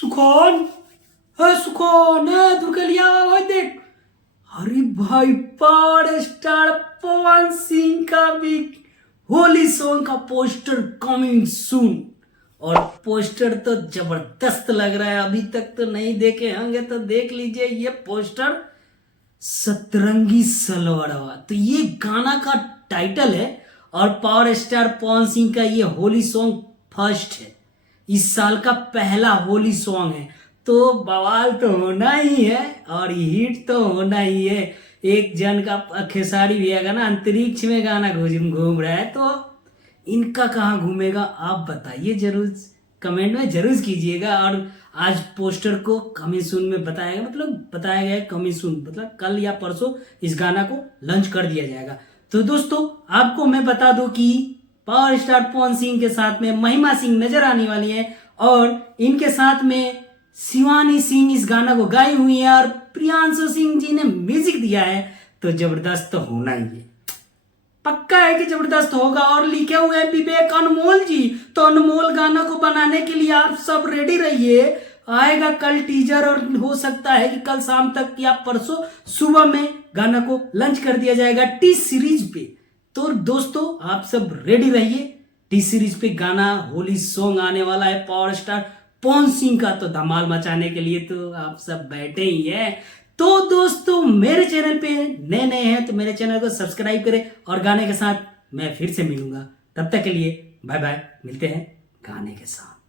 सुखोन, है सुखोन, है दुर्गलिया भाई देख। अरे भाई पावर स्टार पवन सिंह का भी होली सॉन्ग का पोस्टर कमिंग सून। और पोस्टर तो जबरदस्त लग रहा है, अभी तक तो नहीं देखे होंगे तो देख लीजिए ये पोस्टर सतरंगी सलवारवा। तो ये गाना का टाइटल है और पावर स्टार पवन सिंह का ये होली सॉन्ग फर्स्ट है, इस साल का पहला होली सॉन्ग है। तो बवाल तो होना ही है और हिट तो होना ही है। एक जन का खेसारी भी है ना, अंतरिक्ष में गाना घूम रहा है, तो इनका कहाँ घूमेगा आप बताइए, जरूर कमेंट में जरूर कीजिएगा। और आज पोस्टर को कमिंग सून में बताया गया, मतलब बताया गया कमिंग सून, मतलब कल या परसों इस गाना को लॉन्च कर दिया जाएगा। तो दोस्तों आपको मैं बता दूं कि पावर स्टार पवन सिंह के साथ में महिमा सिंह नजर आने वाली है और इनके साथ में शिवानी सिंह इस गाना को गाई हुई है और प्रियांशु सिंह जी ने म्यूजिक दिया है। तो जबरदस्त तो होना ही है, पक्का है कि जबरदस्त होगा। और लिखे हुए हैं विवेक अनमोल जी, तो अनमोल गाना को बनाने के लिए आप सब रेडी रहिए। आएगा कल टीजर और हो सकता है कि कल शाम तक या परसों सुबह में गाना को लॉन्च कर दिया जाएगा टी सीरीज पे। तो दोस्तों आप सब रेडी रहिए, टी सीरीज पे गाना होली सॉन्ग आने वाला है पावर स्टार पवन सिंह का, तो धमाल मचाने के लिए तो आप सब बैठे ही हैं। तो दोस्तों मेरे चैनल पे नए नए हैं तो मेरे चैनल को सब्सक्राइब करें और गाने के साथ मैं फिर से मिलूंगा। तब तक के लिए बाय बाय, मिलते हैं गाने के साथ।